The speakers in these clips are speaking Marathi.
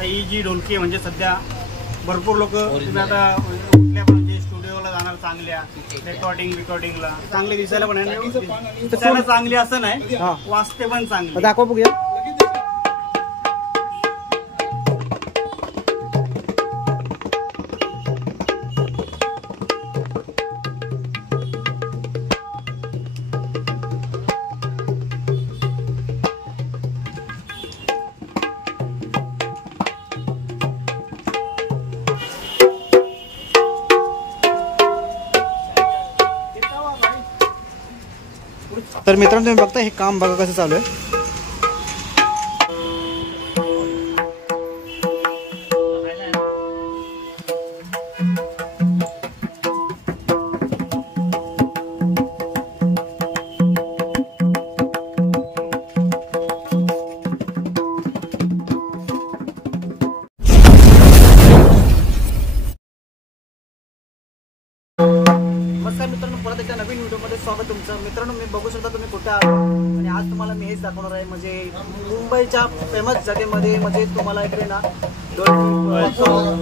ही जी ढोलकी म्हणजे सध्या भरपूर लोक तुम्ही आता कुठल्या पण म्हणजे स्टुडिओला जाणार चांगल्या रेकॉर्डिंगला चांगले दिसायला पण आहे, दिसायला चांगली असं नाही, वाजते पण चांगली. दाखवा बघूया. तर मित्रांनो तुम्ही बघता हे काम बघा कसं चालू आहे. नमस्कार मित्रांनो, परत एकदा नवीन व्हिडिओमध्ये स्वागत तुमचं. मित्रांनो मी बघू शकता तुम्ही कुठे आलो आणि आज तुम्हाला मी हेच दाखवणार आहे. म्हणजे मुंबईच्या फेमस जागेमध्ये म्हणजे तुम्हाला इकडे ना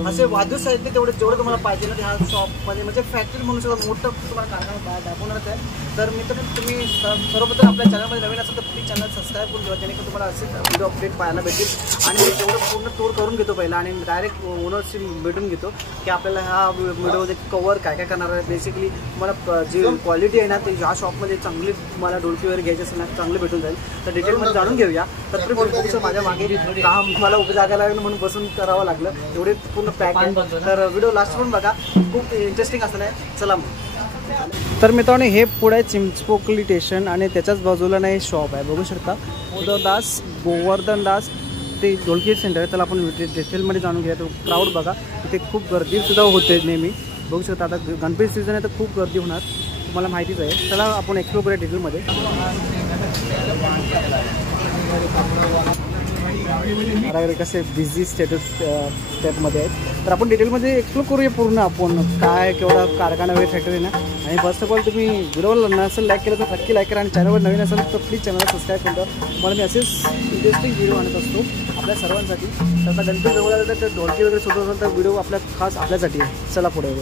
असे वाद्य साहित्य जेवढं तुम्हाला पाहिजे ना, ह्या शॉपमध्ये म्हणजे फॅक्टरी म्हणून शकता मोठं तुम्हाला कारखाना दाखवणारच आहे. तर मित्रांनो तुम्ही सर्वप्रथम आपल्या चॅनलमध्ये नवीन असेल तर प्लीज चॅनल सबस्क्राईब करून ठेवा, जेणेकरून तुम्हाला असे व्हिडिओ अपडेट पाहायला भेटेल. आणि तेवढं पूर्ण टूर करून घेतो पहिला आणि डायरेक्ट ओनरशी भेटून घेतो की आपल्याला ह्या व्हिडिओमध्ये कवर काय काय करणार आहे. बेसिकली तुम्हाला जी क्वालिटी आहे ना ते ह्या शॉपमध्ये चांगली तुम्हाला ढोलकी वगैरे घ्यायची असेल ना चांगली भेटून जाईल. तर डिटेलमध्ये जाणून घेऊया. तर तुम्ही माझ्या मागे काम मला उभं जागा लागलं म्हणून बसून करावं लागलं, एवढे पूर्ण पॅक आहे. तर व्हिडिओ लास्ट पण बघा, खूप इंटरेस्टिंग असणार आहे. चला मग. तर मित्रांनो हे पुढे आहे चिंचपोकली स्टेशन आणि त्याच्याच बाजूला नाही शॉप आहे. बघू शकता उदयदास गोवर्धन दास ते ढोलकी सेंटर आहे. त्याला आपण डिटेलमध्ये जाणून घ्या. तो क्राऊड बघा, इथे खूप गर्दीसुद्धा होते नेहमी. बघू शकता आता गणपती सीझन आहे तर खूप गर्दी होणार, तुम्हाला माहितीच आहे. चला आपण एक्सप्लोर करूया डिटेलमध्ये. कसे बिझी स्टेटसमध्ये आहेत तर आपण डिटेलमध्ये एक्सप्लोर करूया पूर्ण. आपण काय केवढा कारखाना वगैरे फॅक्टरी ना. आणि फर्स्ट ऑफ ऑल तुम्ही व्हिडिओला नसेल लाईक केलं तर नक्की लाईक करा आणि चॅनलवर नवीन असेल तर प्लीज चॅनलला सबस्क्राईब करा. मला मी असेच इंटरेस्टिंग व्हिडिओ आणत असतो आपल्या सर्वांसाठी. तर आता गणपती जवळ आलं तर ढोलकी वगैरे सुरू असेल तर व्हिडिओ आपल्या खास आपल्यासाठी आहे. चला पुढे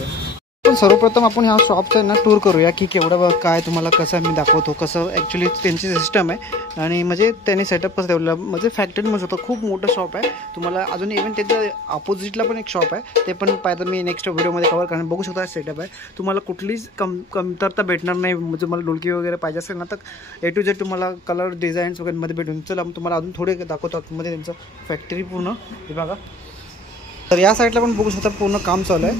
पण सर्वप्रथम आपण ह्या शॉपचं ना टूर करूया की केवढं काय तुम्हाला कसं मी दाखवतो, कसं ॲक्च्युली त्यांची सिस्टम आहे. आणि म्हणजे त्यांनी सेटअप कसं ठेवलं म्हणजे फॅक्टरी म्हणू शकतो. खूप मोठं शॉप आहे. तुम्हाला अजून इव्हन त्याच्या अपोजिटला पण एक शॉप आहे, ते पण पाहिजे मी नेक्स्ट व्हिडिओमध्ये कवर करणार. बघू शकता सेटअप आहे. तुम्हाला कुठलीच कमतरता भेटणार नाही. म्हणजे मला ढोलकी वगैरे पाहिजे असेल ना तर A to Z तुम्हाला कलर डिझाईन्स वगैरेमध्ये भेटून. चला तुम्हाला अजून थोडे दाखवतो आतमध्ये त्यांचं फॅक्टरी पूर्ण. हे बघा. तर या साईडला पण बघू शकता पूर्ण काम चालू आहे.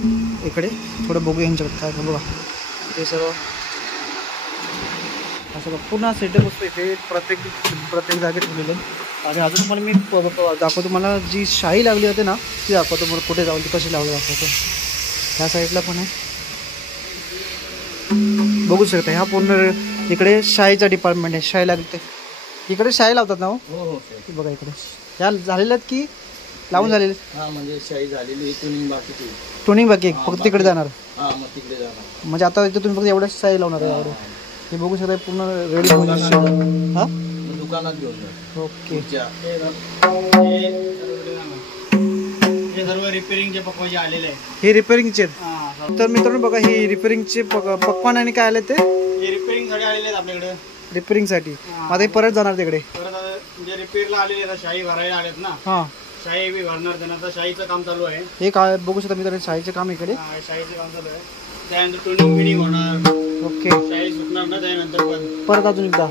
इकडे थोडं बघू यांच्याकडे काय बघा ते सर्व असं पूर्ण सेटअप असतो इथे प्रत्येक जागेत ठेवलेलं. आणि अजून तुम्हाला मी दाखवतो, मला जी शाई लागली होती ना ती दाखवतो. मला कुठे जाऊन ती कशी लावली दाखवतो. ह्या साईडला पण आहे बघू शकता. ह्या पूर्ण इकडे शाईचा डिपार्टमेंट आहे. शाई लागते इकडे शाई लावतात ना. हो बघा इकडे ह्या झालेल्या आहेत की लावून झालेली. म्हणजे शाई झालेली, टुनिंग बाकी फक्त तिकडे जाणार. तिकडे जाणार म्हणजे आता इथे तुम्ही फक्त एवढ्याच शाई लावणार आहे. एवढे हे बघू शकता पूर्ण रेडी पोझिशन. हां दुकानात घेऊन ओके. हे सर्व रिपेअरिंगचे पक्वा जे आलेले आहे हे रिपेअरिंगचे. तर मित्रांनो बघा हे रिपेअरिंगचे पक्वान आणि काय आले ते रिपेअरिंगसाठी आलेले आहेत आपल्याकडे. रिपेअरिंगसाठी आता हे परत जाणार तिकडे. परत म्हणजे रिपेअरला आलेले आहेत, शाई भरायला आलेत ना. हां शाई बी भरणार त्यांना. आता शाईचं काम चालू आहे. हे काय बघू शकता मित्रांनो शाईचं काम इकडे. शाईचं काम चालू आहे. त्यानंतर टुनिंग फिनिंग होणार. ओके. शाई सुकणार ना त्यानंतर परत अजून एकदा.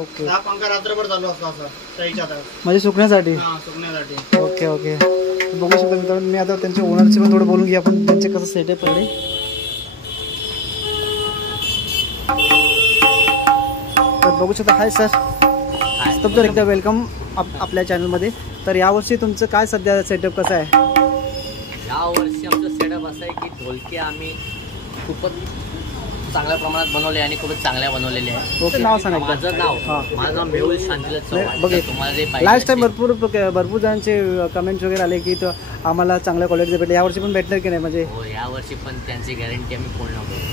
ओके. हा पंखा रात्रभर चालू असतो असा शाईच्या आता म्हणजे सुकण्यासाठी. सुकण्यासाठी. Okay okay. बघू शकता मित्रांनो मी आता त्यांच्या ओनरशी पण थोडं बोलून घ्या आपण त्यांचे कसं सेटअप आहे. तर बघू शकता. हाय सर, तुमचं एकदा वेलकम आपल्या चॅनलमध्ये. तर यावर्षी तुमचं काय सध्या सेटअप कसं आहे? यावर्षी आमचं सेटअप असं आहे की ढोलकी आम्ही खूपच चांगल्या प्रमाणात बनवले आणि खूपच चांगल्या बनवलेल्या आहे. ओके. नाव सांगा. माझं नाव मेहुल शांतिलाल चव्हाण. तुम्हाला जे लास्ट टाइम भरपूर जणांचे कमेंट्स वगैरे आले की आम्हाला चांगल्या क्वालिटीचे भेटले. यावर्षी पण भेटणार की नाही? म्हणजे हो यावर्षी पण त्यांची गॅरंटी आम्ही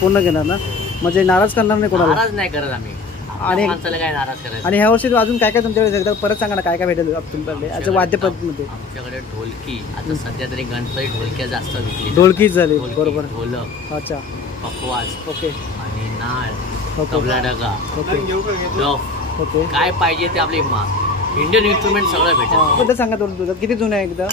पूर्ण घेणार ना. म्हणजे नाराज करणार नाही कोणाला? नाराज नाही करत आम्ही. आणि माणसाला काय नाराज करायचं. आणि ह्या वर्षी अजून काय काय तुमच्याकडे एकदा परत सांगा ना, काय काय भेटेल तुमच्याकडे असं वाद्यपद्धतीमध्ये? आमच्याकडे ढोलकी, आता सध्या तरी गणपती ढोलक्या जास्त विकली. ढोलकीच झाली, बरोबर. ढोलक, अच्छा, पखवाज, ओके, आणि नाळ, ओके, तबला डगा, ओके, डफ, ओके. काय पाहिजे ते आपले इंडियन इन्स्ट्रुमेंट सगळं भेटेल. एकदा सांगा तुझं किती जुनं आहे एकदा?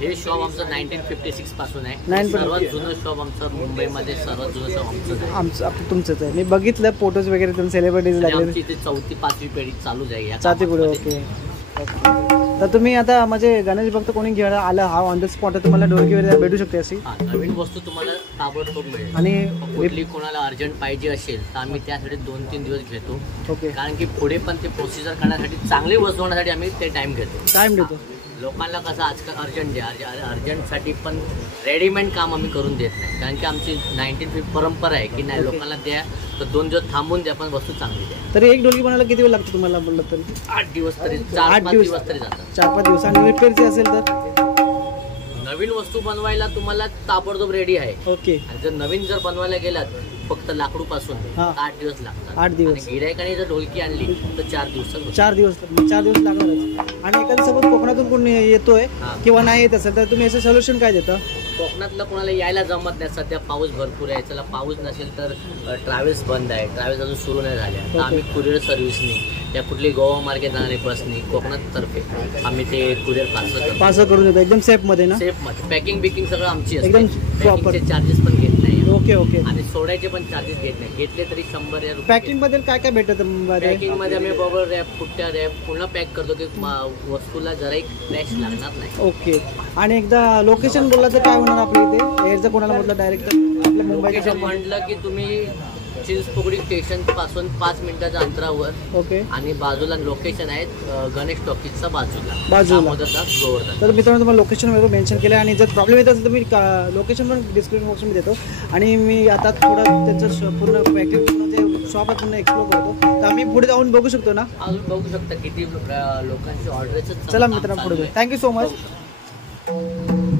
हे शॉप आमचं 1956 पासून आहे. 956. सर्वात जुनं शॉप आमचं मुंबईमध्ये, सर्वात जुनं शॉप आमचं आहे. आमचं तुमचंच आहे. मी बघितलं फोटोज वगैरे तुम्ही सेलिब्रिटीज आणि लागले. आमची इथे 4थी-5वी पिढी चालू जाईल या चालते पुढे. कामामध्ये. ओके. तर तुम्ही आता म्हणजे गणेश भक्त कोणी घ्यायला आलं हा ऑन द स्पॉट तुम्हाला ढोलकी वगैरे भेटू शकते अशी? हा, नवीन वस्तू तुम्हाला ताबडतोब मिळेल. आणि कुठली कोणाला अर्जंट पाहिजे असेल तर आम्ही त्यासाठी 2-3 दिवस घेतो. ओके, कारण की पुढे पण ते प्रोसिजर करण्यासाठी, चांगली वस्तू होण्यासाठी आम्ही ते टाइम घेतो. टाइम देतो. लोकांना कसं आजकाल अर्जंट आहे, अर्जंटसाठी पण रेडीमेड काम आम्ही करून देत नाही. कारण की आमची 1950 परंपरा आहे की नाही, लोकांना द्या तर 2 दिवस थांबून द्या, पण वस्तू चांगली द्या. तरी एक ढोलकी बनायला किती वेळ लागतो तुम्हाला बोललं तरी? 8 दिवस तरी, 8 4-5 दिवस दिवस तरी जातात. 4-5 दिवस. आणि रिपेअरची असेल तर नवीन वस्तू बनवायला तुम्हाला ताबडतोब रेडी आहे. ओके, आणि जर नवीन बनवायला गेलात फक्त लाकूडपासून हा. 8 दिवस लागतात. 8 दिवस. गिरायकाने जर ढोलकी आणली तर 4 दिवसात. 4 दिवस लागणारच. आणि एखाद्या सोबत कोकणातून कोणी येतोय हा. किंवा नाही येत असेल तर तुम्ही असं सोल्युशन काय देता? कोकणातलं कोणाला यायला जमत नाही, सध्या पाऊस भरपूर आहे, चला पाऊस नसेल तर ट्रॅव्हल्स बंद आहे, ट्रॅव्हल्स अजून सुरू नाही झाल्या, तर आम्ही कुरिअर सर्व्हिसनी या कुठली गोवा मार्गे जाणारे बसनी कोकणात तर्फे आम्ही ते कुरिअर पार्सल करून देतो एकदम सेफ मध्ये ना? सेफ मध्ये. पॅकिंग बिकिंग सगळं आमची एकदम असते. proper. पॅकिंगचे चार्जेस पण घेत नाही ओके, ओके. आणि सोडायचे पण चार्जेस घेत नाही. घेतले तरी 100 रुपये. पॅकिंग मध्ये काय काय भेटत? पॅकिंग मध्ये आम्ही बबल रॅप, पुट्ट्या रॅप पूर्ण पॅक करतो की वस्तूला जरा एक फ्लॅश लागणार नाही. ओके. आणि एकदा लोकेशन बोलला तर काय होणार आपल्या इथे? एअरचं कोणाला म्हटलं डायरेक्ट आपल्या मुंबईच्या लोकेशन म्हटलं की तुम्ही चिंचपोकळी स्टेशन पासून 5 मिनिटाच्या अंतरावर. ओके. आणि बाजूला लोकेशन आहेत गणेश टॉकीजच्या बाजूला. गोवर्धन. तर मित्रांनो तुम्हाला लोकेशन वगैरे मेन्शन केलं. आणि जर प्रॉब्लेम येत असेल तर मी लोकेशन पण डिस्क्रिप्शन बॉक्समध्ये देतो. आणि मी आता थोडं त्यांचं पूर्ण फॅक्टरी पूर्ण जे शॉप आहे पूर्ण एक्सप्लोर करतो. तर आम्ही पुढे जाऊन बघू शकतो ना? अजून बघू शकता किती लोकांची ऑर्डर. चला मित्रांनो पुढे जाऊ. Thank you so much.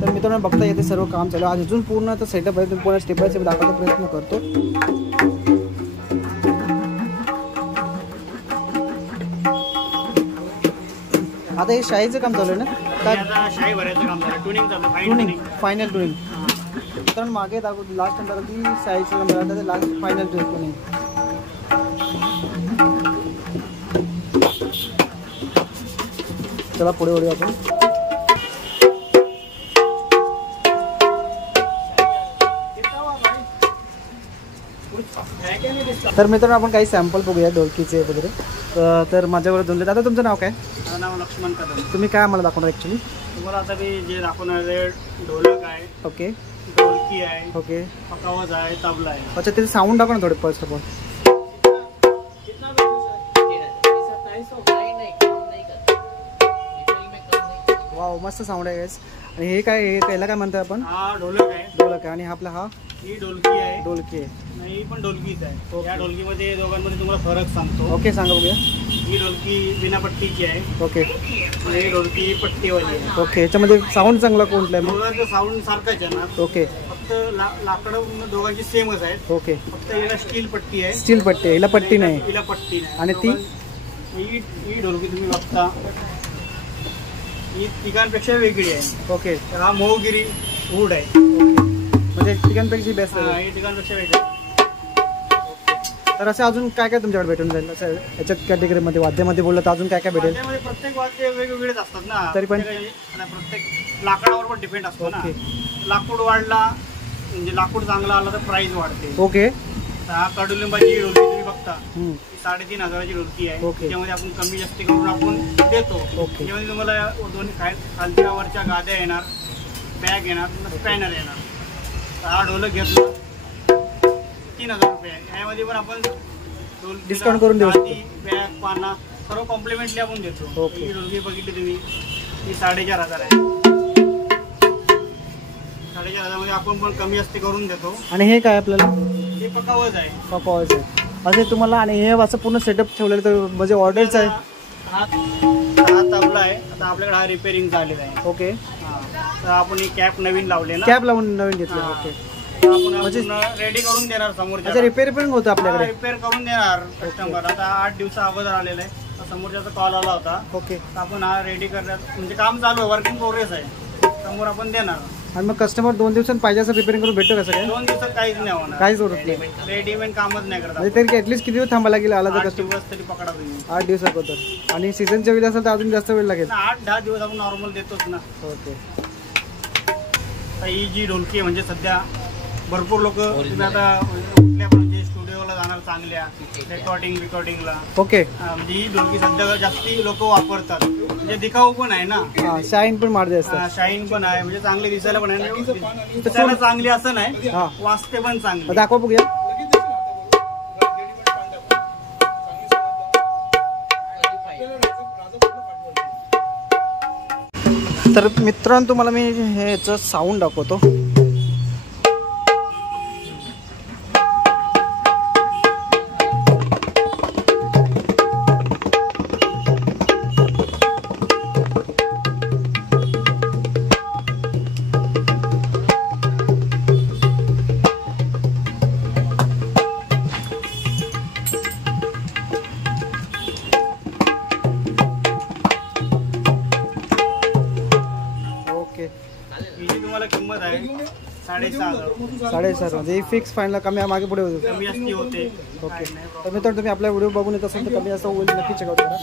तर मित्रांनो बघता येते सर्व काम चालू आहे. अजून पूर्ण आता सेटअप आहे. तुम्ही पूर्ण स्टेप बाय स्टेप दाखवायचा प्रयत्न करतो. आता हे शाईचं काम चालू आहे ना? काय शाई भरायचं काम चालू, ट्युनिंग चालू, ट्युनिंग, फायनल ट्युनिंग. कारण मागे दाखवतो लास्ट नंबर ती शाईचं नंबर आता लास्ट फायनल ट्युनिंग. चला पुढे वळूया आपण. तर मित्रांनो आपण काही सॅम्पल बघूया ढोलकीचे वगैरे. तर माझ्यावर दोन. दादा तुमचं नाव काय? माझं नाव लक्ष्मण कदम. तुम्ही काय आम्हाला दाखवणार ॲक्च्युली? तुम्हाला आता मी जे दाखवणार आहे, ढोलक आहे, ओके, ढोलकी आहे, ओके, पकावज आहे, तबला आहे. अच्छा त्याचे साऊंड दाखवा ना थोडे फर्स्ट ऑफ ऑल. वाव मस्त साऊंड आहे guys. आणि हे काय, हे पहिला काय म्हणतो आपण? हा ढोलक आहे. ढोलक आहे. आणि आपला हा ही ढोलकी आहे. ढोलकी आहे. ही पण ढोलकीच आहे. ओके. या ढोलकीमध्ये दोघांमध्ये तुम्हाला फरक सांगतो. ओके सांगा बघूया. ही ढोलकी बिना पट्टीची आहे. ओके, आणि ही ढोलकी पट्टीवाली आहे. ओके. याच्यामध्ये साऊंड चांगला कोणता आहे मग? दोघांचं साऊंड सारखंच आहे ना. ओके, फक्त लाकडं दोघांची सेमच आहेत. ओके. फक्त हिला स्टील पट्टी आहे. स्टील पट्टी आहे, हिला पट्टी नाही. हिला पट्टी नाही. आणि ती? ही ढोलकी तुम्ही बघता, ही तिघांपेक्षा वेगळी आहे. ओके, तर हा मोहगिरी वूड आहे. ओके. म्हणजे तिघांपेक्षा बेस्ट हा, आहे. ही तिघांपेक्षा वेगळी. तर असं अजून काय काय तुमच्याकडे भेटून जाईल असं याच्यात कॅटेगरीमध्ये वाद्यामध्ये बोललं तर अजून काय काय भेटेल? वाद्यामध्ये प्रत्येक वाद्य वेगवेगळेच असतात ना. तरी पण? प्रत्येक लाकडावर पण डिपेंड असतो ना. ओके. लाकूड वाढला म्हणजे लाकूड चांगला आला तर प्राइस वाढते. ओके. तर हा कडुलिंबाची ढोलकी तुम्ही बघता, हम्म. ही 3,500ची ढोलकी आहे. ओके. त्याच्यामध्ये आपण कमी जास्ती करून आपण देतो. ओके. त्याच्यामध्ये तुम्हाला दोन्ही खालच्या वरच्या गाद्या येणार, बॅग येणार, स्पॅनर येणार. तर हा ढोलक घेतला 3,000 रुपये आहे. यामध्ये पण आपण डिस्काउंट करून देऊ शकतो. बॅग, पाना सर्व कॉम्प्लिमेंटली आपण देतो. ओके. ही ढोलकी बघितली तुम्ही, ही 4,500 आहे. 4,500 मध्ये आपण पण कमी जास्ती करून देतो. आणि हे काय आपल्याला? हे पकावज आहे. पकावायचं आहे असे तुम्हाला. आणि हे असं पूर्ण सेटअप ठेवलेलं तर म्हणजे ऑर्डरच आहे. हा तबला आहे. आता आपल्याकडे हा रिपेअरिंग झालेला आहे. ओके. हा, तर आपण ही कॅप नवीन लावले ना. कॅप लावून नवीन घेतलं. हा. ओके. म्हणजे रेडी करून देणार समोरच्या. अच्छा, रिपेअर पण होतं आपल्याकडे? रिपेअर करून देणार कस्टमर. आता 8 दिवसा अगोदर आलेलं आहे, समोरच्याचा कॉल आला होता. ओके. आपण हा रेडी करण्यात म्हणजे काम चालू आहे, वर्किंग प्रोग्रेस आहे, समोर आपण देणार. आणि मग कस्टमर 2 दिवसांत पाहिजे असं रिपेअरिंग करून भेटतो कसं काय? 2 दिवसात काहीच नाही होणार, काहीच होत नाही. रेडीमेड कामच नाही करत. म्हणजे तरी ॲटलीस्ट किती दिवस थांबायला लागेल आला तर 8 कस्टमर? दिवस तरी पकडा तुम्ही. 8 दिवस अगोदर. आणि सीझनच्या वेळी असेल तर अजून जास्त वेळ लागेल? 8-10 दिवस आपण नॉर्मल देतोच ना. ओके. ही जी ढोलकी म्हणजे सध्या भरपूर लोक तुम्ही आता कुठल्या पण म्हणजे स्टुडिओला जाणार चांगल्या रेकॉर्डिंगला. ओके. म्हणजे ही ढोलकी सध्या जास्ती लोक वापरतात, म्हणजे दिखाऊ पण आहे ना, शाईन पण मारते असतात. शाईन पण आहे, म्हणजे चांगले दिसायला पण आहे, दिसायला चांगली असं नाही, वाजते पण चांगली. दाखवा बघूया. तर मित्रांनो तुम्हाला मी ह्याचं साऊंड दाखवतो. तुम्हाला किंमत आहे 6,500 म्हणजे फिक्स फाईनला कमी मागे पुढे होते. कमी जास्ती होते. ओके. तर मित्रांनो तुम्ही आपला व्हिडिओ बघून येत असेल तर कमी जास्त होईल, नक्की चेकआउट करा.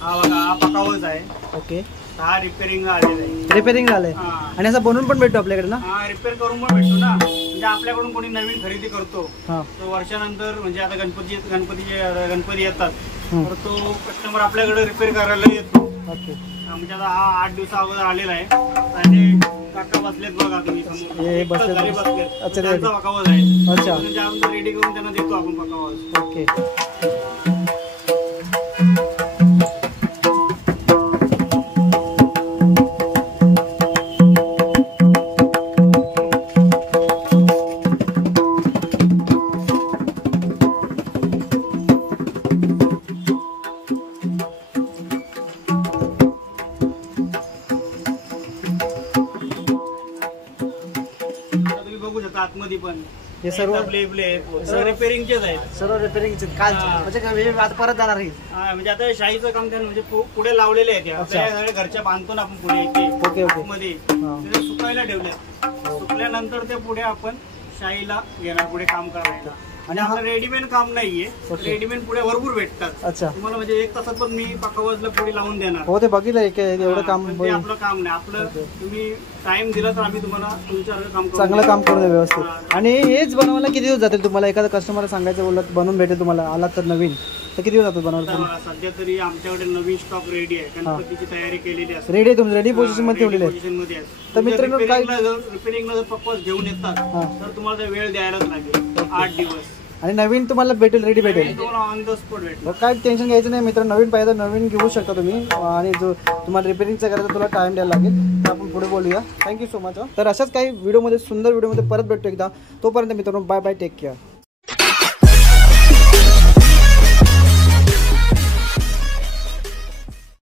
हा बघा, हा पकावच आहे. ओके. हा रिपेअरिंग आलेला आहे. रिपेअरिंग झालंय आणि असं बनवून पण भेटतो आपल्याकडे ना? हा, रिपेअर करून पण भेटतो ना. म्हणजे आपल्याकडून कोणी नवीन खरेदी करतो हां, तो वर्षानंतर म्हणजे आता गणपती येतात तर तो कस्टमर आपल्याकडे रिपेअर करायला येतो. ओके. म्हणजे आता हा 8 दिवसा अगोदर आलेला आहे. आणि काका बसलेत बघा तुम्ही समोर. हे बसलेत. बसलेत. अच्छा, त्यांचा पकावज आहे. अच्छा. म्हणजे आपण रेडी करून त्यांना देतो आपण पकावज. ओके. आतमध्ये पण हे सर्व रिपेअरिंगचेच आहेत. सर्व रिपेअरिंगचे काल म्हणजे आता परत जाणार आहे. म्हणजे आता शाईचं काम त्यांना म्हणजे पुढे लावलेले आहेत. आपल्या घरच्या बांधतो ना आपण पुढे ओके. ओके. मध्ये सुकायला ठेवले. सुकल्यानंतर ते पुढे आपण शाईला घेणार पुढे काम करायला. आणि आपलं रेडीमेड काम नाहीये, रेडीमेड पुढे भरपूर भेटतात. अच्छा. तुम्हाला म्हणजे 1 तासात पण मी पकावजला पुढे लावून देणार. हो, ते बघितलं एवढं काम. आपलं काम नाही, आपलं तुम्ही टाइम दिला तर आम्ही तुम्हाला तुमच्यासारखं काम चांगलं काम करून द्या व्यवस्थित. आणि हेच बनवायला किती दिवस जातील तुम्हाला? एखादा कस्टमर सांगायचं बोलत बनवून भेटेल तुम्हाला आलात तर नवीन, तर किती दिवस जातात बनवायला? सध्या तरी आमच्याकडे नवीन स्टॉक रेडी आहे, गणपतीची तयारी केलेली असते. रेडी आहे तुमची? रेडी पोझिशन मध्ये ठेवलेली आहे. पोझिशन मध्ये आहे. तर मित्रांनो काय रिपेअरिंगला जर पक्वास घेऊन येतात तर तुम्हाला वेळ द्यायलाच लागेल 8 दिवस. आणि नवीन तुम्हाला भेटेल, रेडी भेटेल, ऑन द स्पॉट भेटेल. काय टेन्शन घ्यायचं नाही मित्रांनो. नवीन पाहिजे नवीन घेऊ शकता तुम्ही. आणि जो तुम्हाला रिपेअरिंगचा करायचा तुला टाइम द्यायला लागेल, तर आपण पुढे बोलूया. Thank you so much. तर अशाच काही व्हिडिओमध्ये सुंदर व्हिडिओमध्ये परत भेटतो एकदा. तोपर्यंत मित्रांनो बाय बाय, टेक केअर.